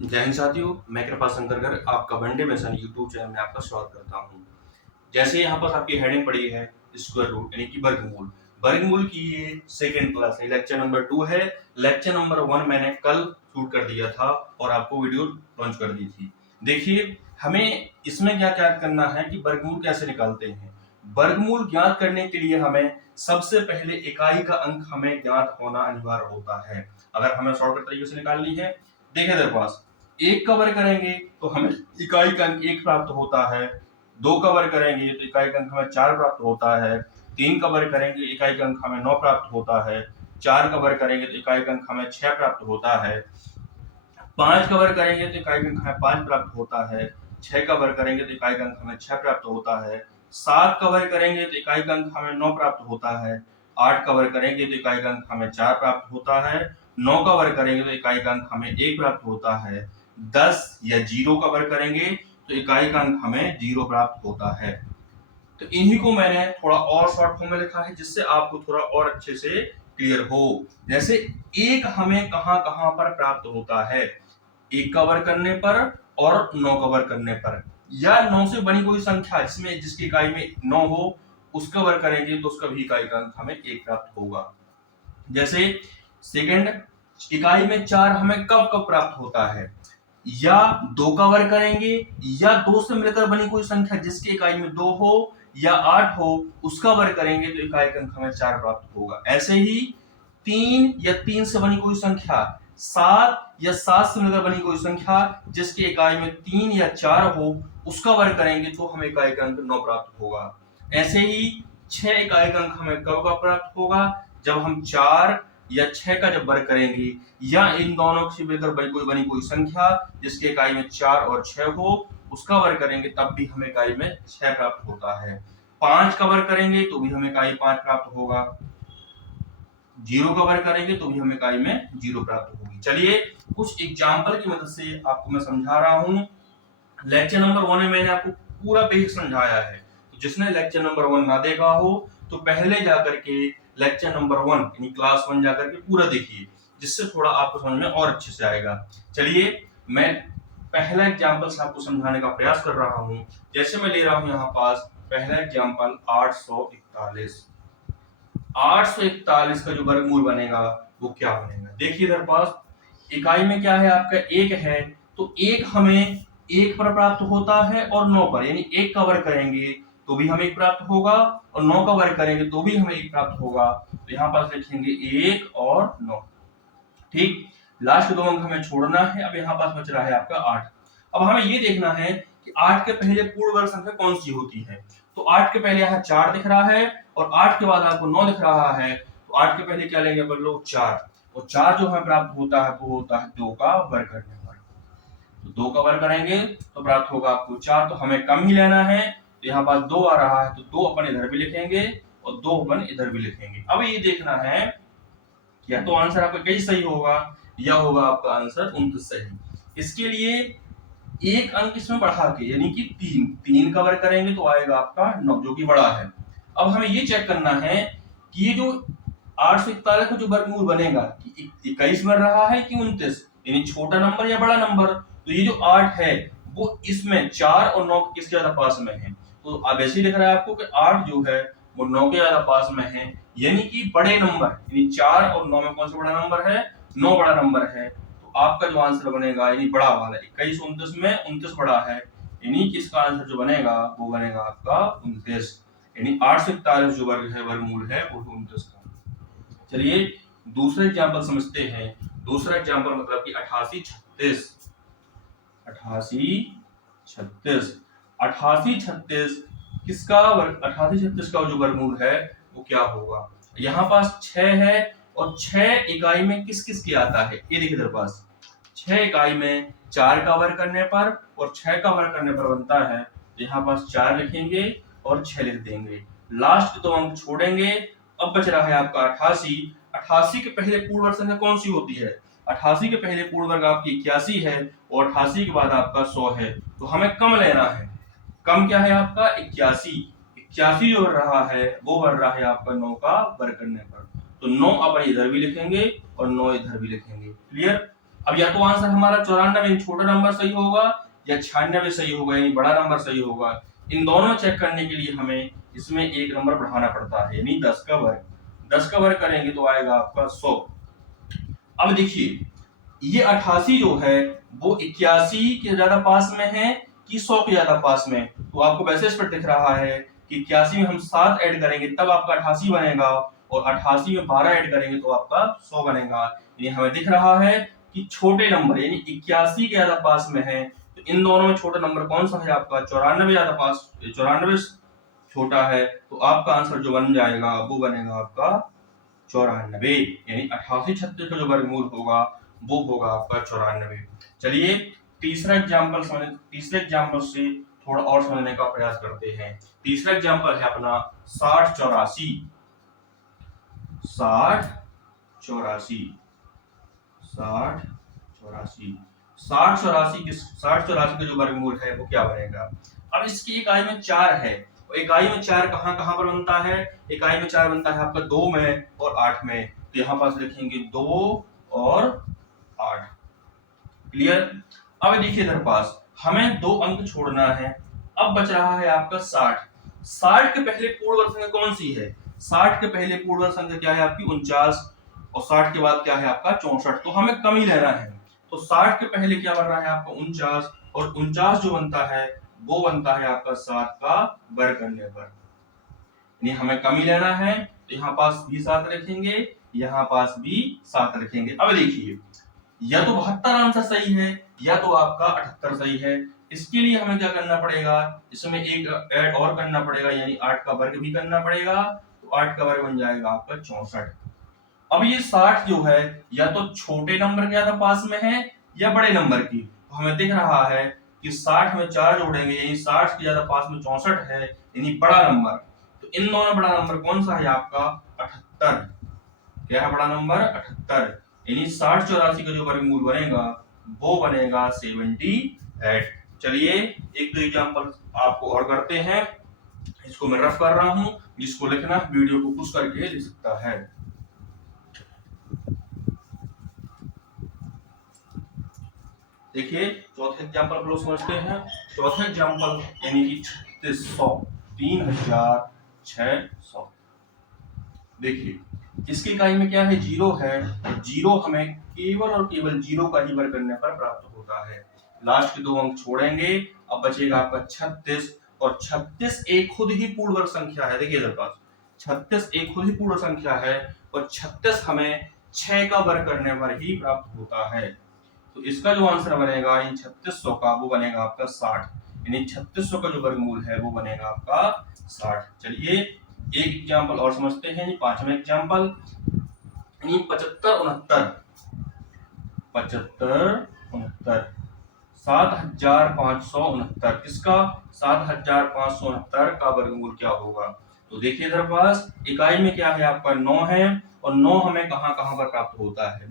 जय हिंद साथियों, मैं कृपा शंकर आपका वनडे मिशन यूट्यूब चैनल में आपका स्वागत करता हूं। जैसे यहाँ पर आपकी हेडिंग पड़ी है स्क्वायर रूट यानी कि वर्गमूल। वर्गमूल की ये सेकंड क्लास है, लेक्चर नंबर 2 है। लेक्चर नंबर 1 मैंने कल शूट कर दिया था और आपको वीडियो लॉन्च कर दी थी। देखिए, हमें इसमें क्या क्या करना है कि वर्गमूल कैसे निकालते हैं। वर्गमूल ज्ञात करने के लिए हमें सबसे पहले इकाई का अंक हमें ज्ञात होना अनिवार्य होता है। अगर हमें शॉर्टकट तरीके से निकालनी है, देखिए मेरे पास एक का वर्ग करेंगे तो हमें इकाई का अंक 1 प्राप्त होता है। 2 का वर्ग करेंगे तो इकाई का अंक हमें 4 प्राप्त होता है। 3 का वर्ग करेंगे इकाई का अंक हमें 9 प्राप्त होता है। 4 का वर्ग करेंगे तो इकाई का अंक हमें 6 प्राप्त होता है। 5 का वर्ग करेंगे तो इकाई का अंक हमें 5 प्राप्त होता है। 6 का वर्ग करेंगे तो इकाई का अंक हमें 6 प्राप्त होता है। 7 का वर्ग करेंगे तो इकाई का अंक हमें 9 प्राप्त होता है। 8 का वर्ग करेंगे तो इकाई का अंक हमें 4 प्राप्त होता है। 9 का वर्ग करेंगे तो इकाई का अंक हमें 1 प्राप्त होता है। 10 या 0 का वर्ग करेंगे तो इकाई का अंक हमें 0 प्राप्त होता है। तो इन्हीं को मैंने थोड़ा और शॉर्ट फॉर्म में लिखा है जिससे आपको थोड़ा और अच्छे से क्लियर हो। जैसे एक हमें कहां कहां पर प्राप्त होता है, एक का वर्ग करने पर और 9 का वर्ग करने पर, या 9 से बनी कोई संख्या जिसमें जिसकी इकाई में 9 हो उसका वर्ग करेंगे तो उसका भी इकाई का अंक हमें 1 प्राप्त होगा। जैसे सेकंड, इकाई में 4 हमें कब कब प्राप्त होता है, या 2 का वर्ग करेंगे या 2 से मिलकर बनी कोई संख्या जिसकी इकाई में 2 हो या 8 हो उसका वर्ग करेंगे तो इकाई का अंक हमें 4 प्राप्त होगा। ऐसे ही 3 या 3 से बनी कोई संख्या, 7 या 7 से मिलकर बनी कोई संख्या जिसकी इकाई में 3 या 4 हो उसका वर्ग करेंगे तो हमें इकाई का अंक 9 प्राप्त होगा। ऐसे ही 6 इकाई का अंक हमें कब प्राप्त होगा, जब हम 4 या 6 का जब वर्ग करेंगे या इन दोनों से मिलकर बनी कोई संख्या जिसके इकाई में 4 और 6 हो उसका वर्ग करेंगे तब भी हमें इकाई में 6 प्राप्त होता है। 5 का वर्ग करेंगे तो भी हमें इकाई 5 प्राप्त होगा। 0 का वर्ग करेंगे तो भी हमें इकाई में 0 प्राप्त होगी। चलिए कुछ एग्जाम्पल की मदद से आपको मैं समझा रहा हूं। लेक्चर नंबर 1 में मैंने आपको पूरा बेसिक समझाया है, तो जिसने लेक्चर नंबर 1 ना देखा हो तो पहले जाकर के लेक्चर नंबर 1 यानी क्लास 1 जाकर के पूरा देखिए, जिससे थोड़ा आपको समझ में और अच्छे से आएगा। चलिए मैं पहला एग्जांपल से आपको समझाने का प्रयास कर रहा हूं। जैसे मैं ले रहा हूं यहाँ पास पहला एग्जांपल 841। 841 का जो वर्गमूल बनेगा वो क्या बनेगा, देखिए इधर पास इकाई में क्या है आपका 1 है, तो 1 हमें 1 पर प्राप्त होता है और 9 पर, यानी 1 का वर्ग करेंगे तो भी हमें 1 प्राप्त होगा और 9 का वर्ग करेंगे तो भी हमें 1 प्राप्त होगा। तो यहाँ पास लिखेंगे 1 और 9। ठीक, लास्ट 2 अंक हमें छोड़ना है। अब यहाँ पास बच रहा है आपका 8। अब हमें ये देखना है कि 8 के पहले पूर्ण वर्ग संख्या कौन सी होती है। तो 8 के पहले यहाँ 4 दिख रहा है और 8 के बाद आपको 9 दिख रहा है, तो 8 के पहले क्या लेंगे अपन लोग 4, और 4 जो हमें प्राप्त होता है वो होता है 2 का वर्ग करने पर। तो 2 का वर्ग करेंगे तो प्राप्त होगा आपको 4, तो हमें कम ही लेना है। तो यहाँ पास 2 आ रहा है तो 2 अपन इधर भी लिखेंगे और 2 अपन इधर भी लिखेंगे। अब ये देखना है या तो आंसर आपका कई सही होगा या होगा आपका आंसर 29 सही। इसके लिए एक अंक इसमें बढ़ा के यानी कि 3 का वर्ग करेंगे तो आएगा आपका 9 जो कि बड़ा है। अब हमें ये चेक करना है कि ये जो 841 का जो वर्गमूल बनेगा कि 21 बन रहा है कि 29, यानी छोटा नंबर या बड़ा नंबर। तो ये जो 8 है वो इसमें 4 और 9 किसके ज्यादा पास में है, तो अब ऐसे ही लिख रहा है आपको कि 8 जो है वो 9 के ज्यादा पास में है, यानी कि बड़े नंबर यानी 4 और 9 में कौन सा बड़ा नंबर है, 9 बड़ा नंबर है। तो आपका जो आंसर बनेगा यानी बड़ा वाला 21 29 में 29 बड़ा है, यानी कि इसका आंसर जो बनेगा वो बनेगा आपका 29, यानी 841 जो वर्ग है वर्गमूल है वो 29 का। चलिए दूसरा एग्जांपल समझते हैं। दूसरा एग्जांपल मतलब कि 88 36। 88 36 88 36 किसका वर्ग, 88 36 का जो वर्गमूल है वो क्या होगा। यहाँ पास 6 है और 6 इकाई में किस किस के आता है, ये देखिए इधर पास 6 इकाई में 4 का वर्ग करने पर और 6 का वर्ग करने पर बनता है, तो यहाँ पास 4 लिखेंगे और 6 लिख देंगे, लास्ट 2 अंक छोड़ेंगे। अब बच रहा है आपका 88। 88 के पहले पूर्ण वर्ग संख्या कौन सी होती है, 88 के पहले पूर्ण वर्ग आपकी 81 है और 88 के बाद आपका 100 है, तो हमें कम लेना है। कम क्या है आपका 81। 81 जो बढ़ रहा है वो बढ़ रहा है आपका 9 का वर्ग करने पर, तो 9 अपन इधर भी लिखेंगे और 9 इधर भी लिखेंगे। क्लियर। अब या तो आंसर हमारा 94 छोटा नंबर सही होगा या 96 सही होगा यानी बड़ा नंबर सही होगा। इन दोनों चेक करने के लिए हमें इसमें एक नंबर बढ़ाना पड़ता है यानी 10 का वर्ग। 10 का वर्ग करेंगे तो आएगा आपका 100। अब देखिए ये 88 जो है वो 81 के ज्यादा पास में है कि 100 के ज्यादा पास में। तो आपको वैसे इस पर दिख रहा है कि 81 में हम 7 ऐड करेंगे तब आपका 88 बनेगा और 88 में 12 ऐड करेंगे तो आपका 100 बनेगा। यानी हमें दिख रहा है कि छोटे नंबर यानी 81 के ज्यादा पास में है। तो इन दोनों में छोटा नंबर कौन सा है आपका 94 ज्यादा पास 94 छोटा है। तो आपका आंसर जो बन जाएगा वो बनेगा आपका 94 यानी 88 36 का जो वर्गमूल होगा वो होगा आपका 94। चलिए तीसरे एग्जांपल से थोड़ा और समझने का प्रयास करते हैं। तीसरा एग्जांपल है अपना 60 84। 60 84 60 84 60 84 का जो वर्गमूल है वो क्या बनेगा। अब इसकी इकाई में 4 है। इकाई में 4 कहां पर बनता है। इकाई में 4 बनता है आपका 2 में और 8 में। तो यहाँ पास लिखेंगे 2 और 8। क्लियर। अब देखिए इधर पास हमें 2 अंक छोड़ना है। अब बच रहा है आपका 60। 60 के पहले पूर्ण वर्ग संख्या कौन सी है। 60 के पहले पूर्ण वर्ग संख्या क्या है आपकी 49 और 60 के बाद क्या है आपका 64। तो हमें कम ही लेना है। तो 60 के पहले क्या बन रहा है आपका 49 और 49 जो बनता है वो बनता है आपका 7 का वर्ग करने पर। यानी हमें कम ही लेना है। तो यहाँ पास भी 7 रखेंगे यहाँ पास भी 7 रखेंगे। अब देखिए या तो 72 आंसर सही है या तो आपका 78 सही है। इसके लिए हमें क्या करना पड़ेगा इसमें एक ऐड और करना पड़ेगा यानी 8 का वर्ग भी करना पड़ेगा। तो 8 का वर्ग बन जाएगा आपका 64। अब ये 60 जो है या तो छोटे नंबर के ज्यादा पास में है या बड़े नंबर की। तो हमें दिख रहा है कि 60 में 4 जोड़ेंगे यानी 60 के ज्यादा पास में 64 है यानी बड़ा नंबर। तो इन दोनों बड़ा नंबर कौन सा है आपका 78। क्या है बड़ा नंबर 78 यानी 60 84 का जो वर्गमूल बनेगा वो बनेगा 78। चलिए एक दो एग्जांपल आपको और करते हैं। इसको मैं रफ कर रहा हूं जिसको लिखना वीडियो को पुश करके लिख सकता है। देखिए चौथे एग्जांपल को समझते हैं। चौथे एग्जांपल यानी कि 3600 3600। देखिए इसकी इकाई में क्या है जीरो है। जीरो हमें केवल और केवल जीरो का ही वर्ग करने पर प्राप्त होता है। लास्ट के 2 अंक छोड़ेंगे। अब बचेगा आपका 36 और 36 एक खुद ही पूर्ण वर्ग संख्या है। देखिए इधर पास 36 एक खुद ही पूर्ण संख्या है और 36 हमें 6 का वर्ग करने पर ही प्राप्त होता है। तो इसका जो आंसर बनेगा इन 3600 का वो बनेगा आपका 60 यानी 3600 का जो वर्गमूल है वो बनेगा आपका 60। चलिए एक एग्जांपल और समझते हैं। पांचवें एग्जांपल यानी 75 69 7569 किसका 7569 का वर्गमूल क्या होगा। तो देखिए इधर पास इकाई में क्या है आपका 9 है और 9 हमें कहां कहां पर प्राप्त होता है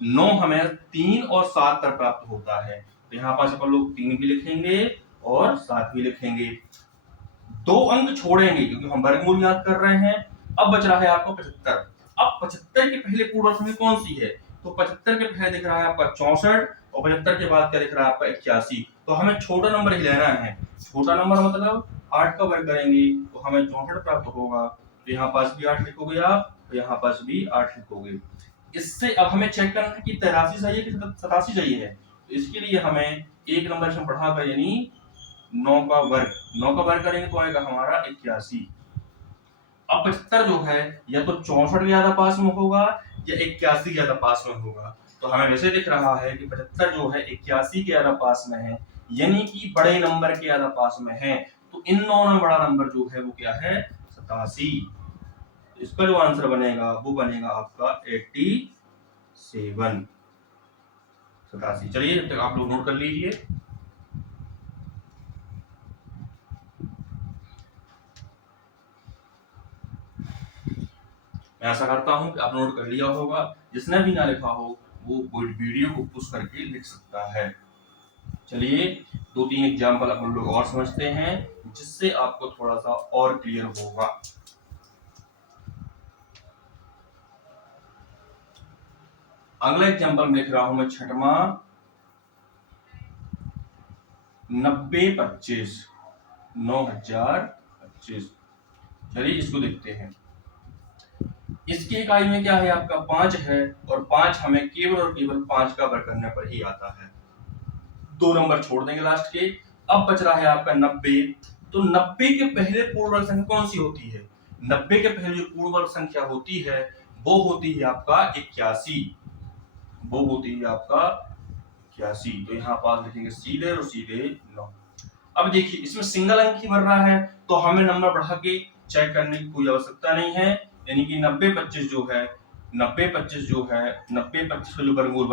9 हमें 3 और 7 पर प्राप्त होता है। तो यहाँ पास अपन लोग 3 भी लिखेंगे और 7 भी लिखेंगे। 2 अंक छोड़ेंगे क्योंकि हम वर्गमूल याद कर रहे हैं। अब बच रहा है आपको 75। अब 75 के पहले पूर्ण संख्या कौन सी है। तो 75 के पहले दिख रहा है आपका 64 और 75 के बाद क्या दिख रहा है आपका 81। तो हमें छोटा नंबर ही लेना है। छोटा नंबर मतलब 8 का वर्ग करेंगे तो हमें 64 प्राप्त होगा। तो यहाँ पास भी 8 लिखोगे आप तो यहाँ पास भी 8 लिखोगे। इससे अब हमें चेक करना है कि 83 सही है कि 87 सही है। तो इसके लिए हमें एक नंबर से बढ़ाकर यानी 9 का वर्ग करेंगे तो आएगा हमारा 81। अब 75 जो है या तो 64 के ज्यादा पास में होगा या 81 के ज्यादा पास में होगा। तो हमें वैसे दिख रहा है कि 75 जो है 81 के ज्यादा पास में है यानी कि बड़े नंबर के ज्यादा पास में है। तो इन दोनों में बड़ा नंबर जो है वो क्या है 87। इसका जो आंसर बनेगा वो बनेगा आपका 87 87। चलिए जब तक आप लोग नोट कर लीजिए। मैं आशा करता हूं कि आप नोट कर लिया होगा। जिसने भी ना लिखा हो वो वीडियो को पुश करके लिख सकता है। चलिए 2-3 एग्जांपल अपन लोग और समझते हैं जिससे आपको थोड़ा सा और क्लियर होगा। अगला एग्जाम्पल लिख रहा हूं मैं छठवां 9025 9025। चलिए इसको देखते हैं। इसकी इकाई में क्या है आपका 5 है और 5 हमें केवल और केवल 5 का वर्ग करने पर ही आता है। 2 नंबर छोड़ देंगे लास्ट के। अब बच रहा है आपका 90। तो 90 के पहले पूर्ण वर्ग संख्या कौन सी होती है? 90 के पहले जो पूर्ण वर्ग संख्या होती है वो होती है आपका 81। वो होती है आपका 81। तो यहाँ पास लिखेंगे सीधे और सीधे 9। अब देखिए इसमें सिंगल अंक ही भर रहा है तो हमें नंबर बढ़ा के चेक करने की कोई आवश्यकता नहीं है। यानी कि 9025 जो है 9025 का जो वर्गमूल